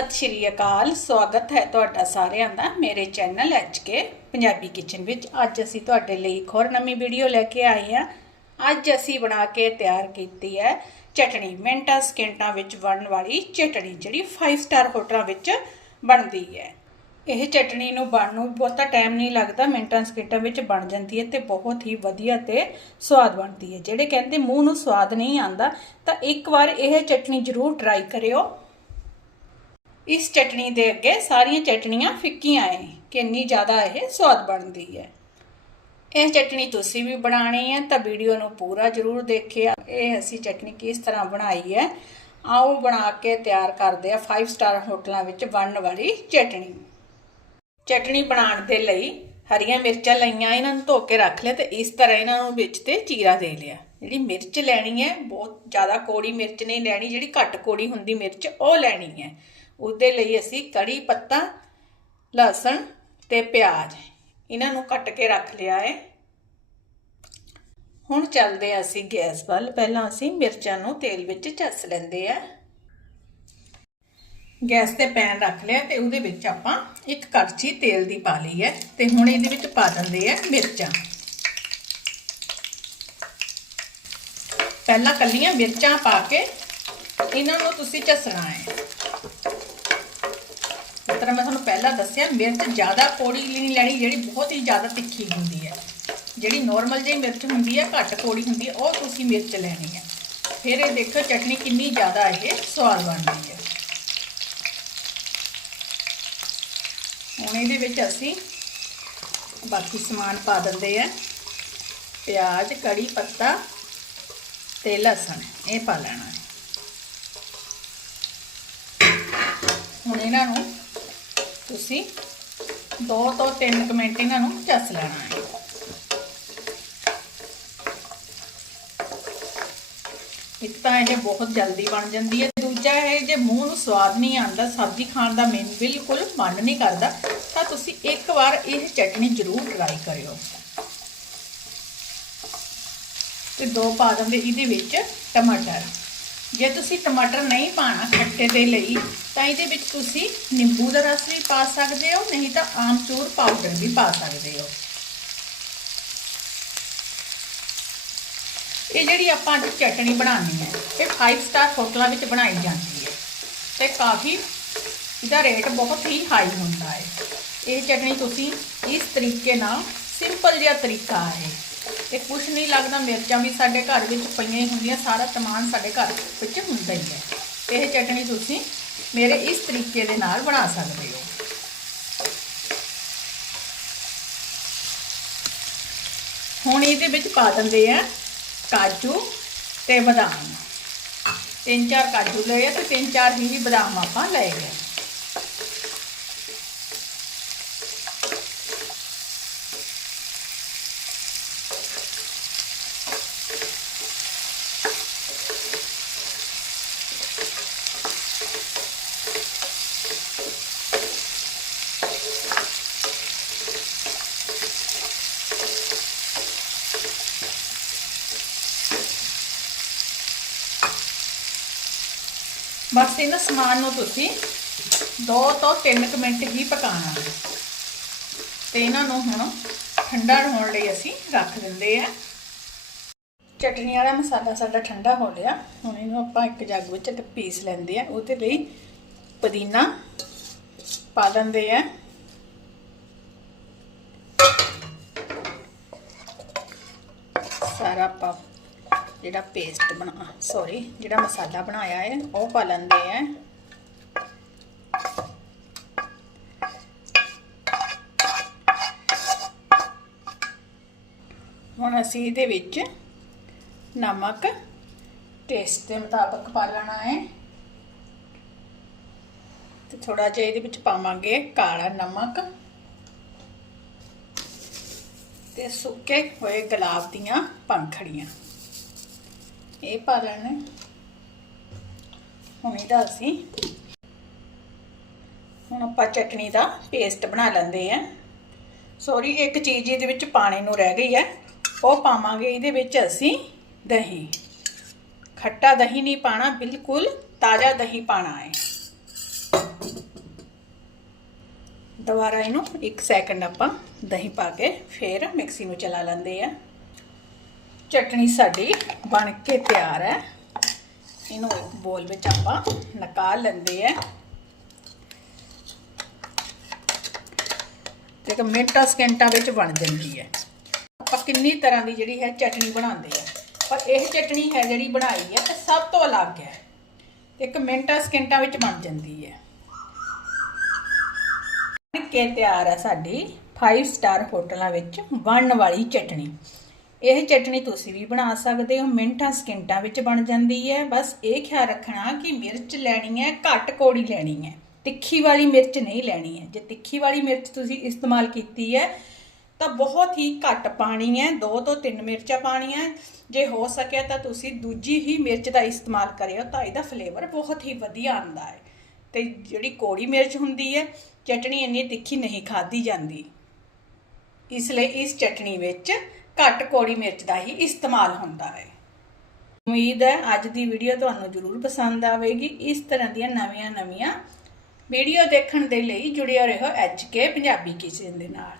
ਸਤਿ ਸ਼੍ਰੀ ਅਕਾਲ, ਸਵਾਗਤ ਹੈ ਤੁਹਾਡਾ ਸਾਰਿਆਂ ਦਾ ਮੇਰੇ ਚੈਨਲ ਕੇ ਪੰਜਾਬੀ ਕਿਚਨ ਵਿੱਚ। ਅੱਜ ਅਸੀਂ ਤੁਹਾਡੇ ਲਈ ਇੱਕ ਹੋਰ ਨਵੀਂ ਵੀਡੀਓ ਲੈ ਕੇ ਆਏ ਹਾਂ। ਅੱਜ ਅਸੀਂ ਬਣਾ ਕੇ ਤਿਆਰ ਕੀਤੀ ਹੈ ਚਟਣੀ, ਮਿੰਟਾਂ ਸਕਿੰਟਾਂ ਵਿੱਚ ਬਣਨ ਵਾਲੀ ਚਟਣੀ, ਜਿਹੜੀ 5 ਸਟਾਰ ਹੋਟਲਾਂ ਵਿੱਚ ਬਣਦੀ ਹੈ। ਇਹ ਚਟਣੀ ਨੂੰ ਬਣਨ ਨੂੰ ਬਹੁਤਾ ਟਾਈਮ ਨਹੀਂ ਲੱਗਦਾ, ਮਿੰਟਾਂ ਸਕਿੰਟਾਂ ਵਿੱਚ ਬਣ ਜਾਂਦੀ ਹੈ ਤੇ ਬਹੁਤ ਹੀ ਵਧੀਆ ਤੇ ਸਵਾਦ ਬਣਦੀ ਹੈ। ਜਿਹੜੇ ਕਹਿੰਦੇ ਮੂੰਹ ਨੂੰ ਸਵਾਦ ਨਹੀਂ ਆਂਦਾ ਤਾਂ ਇੱਕ ਵਾਰ ਇਹ ਚਟਣੀ ਜ਼ਰੂਰ ਟਰਾਈ ਕਰਿਓ। ਇਸ ਚਟਣੀ ਦੇ ਅੱਗੇ ਸਾਰੀਆਂ ਚਟਣੀਆਂ ਫਿੱਕੀਆਂ ਏ ਕਿੰਨੀ ਜ਼ਿਆਦਾ ਇਹ ਸਵਾਦ ਬਣਦੀ ਹੈ ਇਹ ਚਟਣੀ ਤੁਸੀਂ ਵੀ ਬਣਾਣੀ ਹੈ ਤਾਂ ਵੀਡੀਓ ਨੂੰ ਪੂਰਾ ਜ਼ਰੂਰ ਦੇਖਿਆ। ਇਹ ਅਸੀਂ ਚਟਣੀ ਕਿਸ ਤਰ੍ਹਾਂ ਬਣਾਈ ਹੈ ਆਓ ਬਣਾ ਕੇ ਤਿਆਰ ਕਰਦੇ ਆ 5 ਸਟਾਰ ਹੋਟਲਾਂ ਵਿੱਚ ਬਣਨ ਵਾਲੀ ਚਟਣੀ। ਚਟਣੀ ਬਣਾਉਣ ਦੇ ਲਈ ਹਰੀਆਂ ਮਿਰਚਾਂ ਲਈਆਂ, ਇਹਨਾਂ ਨੂੰ ਧੋ ਕੇ ਰੱਖ ਲਿਆ ਤੇ ਇਸ ਤਰ੍ਹਾਂ ਇਹਨਾਂ ਨੂੰ ਵਿੱਚ ਤੇ ਚੀਰਾ ਦੇ ਲਿਆ। ਜਿਹੜੀ ਮਿਰਚ ਲੈਣੀ ਹੈ ਬਹੁਤ ਜ਼ਿਆਦਾ ਕੋੜੀ ਮਿਰਚ ਨਹੀਂ ਲੈਣੀ, ਜਿਹੜੀ ਘੱਟ ਕੋੜੀ ਹੁੰਦੀ ਮਿਰਚ, ਉਹ ਲੈਣੀ ਹੈ ਉਹਦੇ ਲਈ ਅਸੀਂ ਕੜੀ ਪੱਤਾ, ਲਸਣ ਤੇ ਪਿਆਜ਼ ਇਹਨਾਂ ਨੂੰ ਕੱਟ ਕੇ ਰੱਖ ਲਿਆ ਹੈ। ਹੁਣ ਚੱਲਦੇ ਹਾਂ ਅਸੀਂ ਗੈਸ ਵੱਲ। ਪਹਿਲਾਂ ਅਸੀਂ ਮਿਰਚਾਂ ਨੂੰ ਤੇਲ ਵਿੱਚ ਝੱਸ ਲੈਂਦੇ ਆ ਗੈਸ ਤੇ ਪੈਨ ਰੱਖ ਲਿਆ ਤੇ ਉਹਦੇ ਵਿੱਚ ਆਪਾਂ ਇੱਕ ਕੜਛੀ ਤੇਲ ਦੀ ਪਾ ਲਈ ਹੈ ਤੇ ਹੁਣ ਇਹਦੇ ਵਿੱਚ ਪਾ ਦਿੰਦੇ ਆ ਮਿਰਚਾਂ। ਪਹਿਲਾਂ ਕੱਲੀਆਂ ਮਿਰਚਾਂ ਪਾ ਕੇ ਇਹਨਾਂ ਨੂੰ ਤੁਸੀਂ ਝੱਸਣਾ ਹੈ। ਤਰ੍ਹਾਂ ਮੈਂ ਤੁਹਾਨੂੰ ਪਹਿਲਾਂ ਦੱਸਿਆ ਮਿਰਚ ਜ਼ਿਆਦਾ ਕੋੜੀ ਨਹੀਂ ਲੈਣੀ ਜਿਹੜੀ ਬਹੁਤ ਹੀ ਜ਼ਿਆਦਾ ਤਿੱਖੀ ਹੁੰਦੀ ਹੈ। ਜਿਹੜੀ ਨਾਰਮਲ ਜਿਹੀ ਮਿਰਚ ਹੁੰਦੀ ਹੈ, ਘੱਟ ਕੋੜੀ ਹੁੰਦੀ ਹੈ, ਉਹ ਤੁਸੀਂ ਮਿਰਚ ਲੈਣੀ ਹੈ। ਫਿਰ ਇਹ ਦੇਖੋ ਚਟਨੀ ਕਿੰਨੀ ਜ਼ਿਆਦਾ ਇਹ ਸਵਾਦ ਬਣਦੀ ਹੈ। ਹੁਣ ਇਹਦੇ ਵਿੱਚ ਅਸੀਂ ਬਾਕੀ ਸਮਾਨ ਪਾ ਦਿੰਦੇ ਆ ਪਿਆਜ਼, ਕੜੀ ਪੱਤਾ ਤੇ ਲਸਣ, ਇਹ ਪਾ ਲੈਣਾ ਹੁਣ ਇਹਨਾਂ ਨੂੰ ਤੁਸੀਂ 2 ਤੋਂ 3 ਮਿੰਟ ਇਹਨਾਂ ਨੂੰ ਝੱਸ ਲੈਣਾ ਹੈ। ਇੱਕ ਤਾਂ ਇਹ ਬਹੁਤ ਜਲਦੀ ਬਣ ਜਾਂਦੀ ਹੈ, ਦੂਜਾ ਇਹ ਜੇ ਮੂੰਹ ਨੂੰ ਸਵਾਦ ਨਹੀਂ ਆਉਂਦਾ, ਸਬਜ਼ੀ ਖਾਣ ਦਾ ਮੈਨੂੰ ਬਿਲਕੁਲ ਮਨ ਨਹੀਂ ਕਰਦਾ, ਤਾਂ ਤੁਸੀਂ ਇੱਕ ਵਾਰ ਇਹ ਚਟਨੀ ਜ਼ਰੂਰ ਟਰਾਈ ਕਰਿਓ। ਤੇ ਦੋ ਪਾ ਦਿੰਦੇ ਇਹਦੇ ਵਿੱਚ ਟਮਾਟਰ। ਜੇ ਤੁਸੀਂ ਟਮਾਟਰ ਨਹੀਂ ਪਾਣਾ ਖੱਟੇ ਦੇ ਲਈ, ਤਾਂ ਇਹਦੇ ਵਿੱਚ ਤੁਸੀਂ ਨਿੰਬੂ ਦਾ ਰਸ ਵੀ ਪਾ ਸਕਦੇ ਹੋ, ਨਹੀਂ ਤਾਂ ਆਮਚੂਰ ਪਾਊਡਰ ਵੀ ਪਾ ਸਕਦੇ ਹੋ। ਇਹ ਜਿਹੜੀ ਆਪਾਂ ਅੱਜ ਚਟਣੀ ਬਣਾਉਣੀ ਹੈ, ਇਹ 5 ਸਟਾਰ ਹੋਟਲਾਂ ਵਿੱਚ ਬਣਾਈ ਜਾਂਦੀ ਹੈ। ਤੇ ਕਾਫੀ ਇਹਦਾ ਰੇਟ ਬਹੁਤ ਹੀ ਹਾਈ ਹੁੰਦਾ ਹੈ। ਇਹ ਚਟਣੀ ਤੁਸੀਂ ਇਸ ਤਰੀਕੇ ਨਾਲ ਸਿੰਪਲ ਜਿਹਾ ਤਰੀਕਾ ਹੈ। ਇਹ ਕੁਝ ਨਹੀਂ ਲੱਗਦਾ, ਮਿਰਚਾਂ ਵੀ ਸਾਡੇ ਘਰ ਵਿੱਚ ਪਈਆਂ ਹੀ ਹੁੰਦੀਆਂ, ਸਾਰਾ ਸਮਾਨ ਸਾਡੇ ਘਰ ਵਿੱਚ ਹੁੰਦਾ ਹੀ ਹੈ। ਇਹ ਚਟਣੀ ਤੁਸੀਂ ਮੇਰੇ ਇਸ ਤਰੀਕੇ ਦੇ ਨਾਲ ਬਣਾ ਸਕਦੇ ਹੋ। ਹੁਣ ਇਹਦੇ ਵਿੱਚ ਪਾ ਦਿੰਦੇ ਆ ਕਾਜੂ ਤੇ ਬਦਾਮ। ਤਿੰਨ ਚਾਰ ਕਾਜੂ ਲਏ ਆ ਤੇ ਤਿੰਨ ਚਾਰ ਹੀ ਬਦਾਮ ਆਪਾਂ ਲਏ ਆ। ਬਸ ਇਹਨਾਂ ਸਮਾਨ ਨੂੰ ਤੁਸੀਂ 2 ਤੋਂ 3 ਮਿੰਟ ਹੀ ਪਕਾਉਣਾ। ਤੇ ਇਹਨਾਂ ਨੂੰ ਹੁਣ ਠੰਡਾ ਹੋਣ ਲਈ ਅਸੀਂ ਰੱਖ ਦਿੰਦੇ ਆ। ਚਟਨੀ ਵਾਲਾ ਮਸਾਲਾ ਸਾਡਾ ਠੰਡਾ ਹੋ ਗਿਆ। ਹੁਣ ਇਹਨੂੰ ਆਪਾਂ ਇੱਕ ਜੱਗ ਵਿੱਚ ਤੇ ਪੀਸ ਲੈਂਦੇ ਆ। ਉਹਦੇ ਲਈ ਪੁਦੀਨਾ ਪਾ ਦਿੰਦੇ ਆ। ਸਾਰਾ ਪਾ ਜਿਹੜਾ ਪੇਸਟ ਬਣਾ ਸੌਰੀ ਜਿਹੜਾ ਮਸਾਲਾ ਬਣਾਇਆ ਹੈ, ਉਹ ਪਾ ਲੈਂਦੇ ਆ। ਹੁਣ ਅਸੀਂ ਇਹਦੇ ਵਿੱਚ ਨਮਕ ਟੇਸਟ ਦੇ ਮੁਤਾਬਕ ਪਾ ਲੈਣਾ ਹੈ। ਤੇ ਥੋੜਾ ਜਿਹਾ ਇਹਦੇ ਵਿੱਚ ਪਾਵਾਂਗੇ ਕਾਲਾ ਨਮਕ। ਤੇ ਸੁੱਕੇ ਹੋਏ ਗੁਲਾਬ ਦੀਆਂ ਪੰਖੜੀਆਂ। ਇਹ ਪਾ ਲੈਣੇ। ਹੁਣ ਇਹਦਾ ਅਸੀਂ ਹੁਣ ਆਪਾਂ ਚਟਣੀ ਦਾ ਪੇਸਟ ਬਣਾ ਲੈਂਦੇ ਆ ਸੌਰੀ ਇੱਕ ਚੀਜ਼ ਇਹਦੇ ਵਿੱਚ ਪਾਣੀ ਨੂੰ ਰਹਿ ਗਈ ਹੈ। ਉਹ ਪਾਵਾਂਗੇ ਇਹਦੇ ਵਿੱਚ ਅਸੀਂ ਦਹੀਂ। ਖੱਟਾ ਦਹੀਂ ਨਹੀਂ ਪਾਣਾ, ਬਿਲਕੁਲ ਤਾਜ਼ਾ ਦਹੀਂ ਪਾਣਾ ਹੈ। ਦੁਬਾਰਾ ਇਹਨੂੰ 1 ਸੈਕਿੰਡ ਆਪਾਂ ਦਹੀਂ ਪਾ ਕੇ ਫਿਰ ਮਿਕਸੀ ਨੂੰ ਚਲਾ ਲੈਂਦੇ ਆ ਚਟਣੀ ਸਾਡੀ ਬਣ ਕੇ ਤਿਆਰ ਹੈ। ਇਹਨੂੰ ਇੱਕ ਬੋਲ ਵਿੱਚ ਆਪਾਂ ਨਿਕਾਲ ਲੈਂਦੇ ਆ ਤੇ ਇੱਕ ਮਿੰਟਾਂ ਸਕਿੰਟਾਂ ਵਿੱਚ ਬਣ ਜਾਂਦੀ ਹੈ। ਆਪਾਂ ਕਿੰਨੀ ਤਰ੍ਹਾਂ ਦੀ ਜਿਹੜੀ ਹੈ ਚਟਨੀ ਬਣਾਉਂਦੇ ਆ ਪਰ ਇਹ ਚਟਨੀ ਹੈ ਜਿਹੜੀ ਬਣਾਈ ਹੈ ਇਹ ਸਭ ਤੋਂ ਅਲੱਗ ਹੈ। ਇੱਕ ਮਿੰਟਾਂ ਸਕਿੰਟਾਂ ਵਿੱਚ ਬਣ ਜਾਂਦੀ ਹੈ। ਬਣ ਕੇ ਤਿਆਰ ਹੈ ਸਾਡੀ 5 ਸਟਾਰ ਹੋਟਲਾਂ ਵਿੱਚ ਬਣਨ ਵਾਲੀ ਚਟਨੀ ਇਹ ਚਟਣੀ ਤੁਸੀਂ ਵੀ ਬਣਾ ਸਕਦੇ ਹੋ, ਮਿੰਟਾਂ, ਸਕਿੰਟਾਂ ਵਿੱਚ ਬਣ ਜਾਂਦੀ ਹੈ। ਬਸ ਇਹ ਖਿਆਲ ਰੱਖਣਾ ਕਿ ਮਿਰਚ ਲੈਣੀ ਹੈ, ਘੱਟ ਕੋੜੀ ਲੈਣੀ ਹੈ। ਤਿੱਖੀ ਵਾਲੀ ਮਿਰਚ ਨਹੀਂ ਲੈਣੀ ਹੈ। ਜੇ ਤਿੱਖੀ ਵਾਲੀ ਮਿਰਚ ਤੁਸੀਂ ਇਸਤੇਮਾਲ ਕੀਤੀ ਹੈ, ਤਾਂ ਬਹੁਤ ਹੀ ਘੱਟ ਪਾਣੀ ਹੈ। ਦੋ ਤੋਂ ਤਿੰਨ ਮਿਰਚਾਂ ਪਾਣੀਆਂ। ਜੇ ਹੋ ਸਕਿਆ ਤਾਂ ਤੁਸੀਂ ਦੂਜੀ ਹੀ ਮਿਰਚ ਦਾ ਇਸਤੇਮਾਲ ਕਰਿਓ, ਤਾਂ ਇਹਦਾ ਫਲੇਵਰ ਬਹੁਤ ਹੀ ਵਧੀਆ ਆਉਂਦਾ ਹੈ। ਤੇ ਜਿਹੜੀ ਕੋੜੀ ਮਿਰਚ ਹੁੰਦੀ ਹੈ ਚਟਣੀ ਇੰਨੀ ਤਿੱਖੀ ਨਹੀਂ ਖਾਦੀ ਜਾਂਦੀ। ਇਸ ਲਈ ਇਸ ਚਟਣੀ ਵਿੱਚ ਘੱਟ ਕੋੜੀ ਮਿਰਚ ਦਾ ਹੀ ਇਸਤੇਮਾਲ ਹੁੰਦਾ ਹੈ। ਉਮੀਦ ਹੈ ਅੱਜ ਦੀ ਵੀਡੀਓ ਤੁਹਾਨੂੰ ਜ਼ਰੂਰ ਪਸੰਦ ਆਵੇਗੀ। ਇਸ ਤਰ੍ਹਾਂ ਦੀਆਂ ਨਵੀਆਂ-ਨਵੀਆਂ ਵੀਡੀਓ ਦੇਖਣ ਦੇ ਲਈ ਜੁੜਿਆ ਰਹੋ ਐਚਕੇ ਪੰਜਾਬੀ ਕਿਚਨ ਦੇ ਨਾਲ।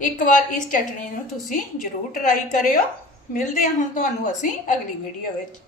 ਇੱਕ ਵਾਰ ਇਸ ਚਟਣੀ ਨੂੰ ਤੁਸੀਂ ਜ਼ਰੂਰ ਟਰਾਈ ਕਰਿਓ। ਮਿਲਦੇ ਹਾਂ ਹੁਣ ਤੁਹਾਨੂੰ ਅਸੀਂ ਅਗਲੀ ਵੀਡੀਓ ਵਿੱਚ।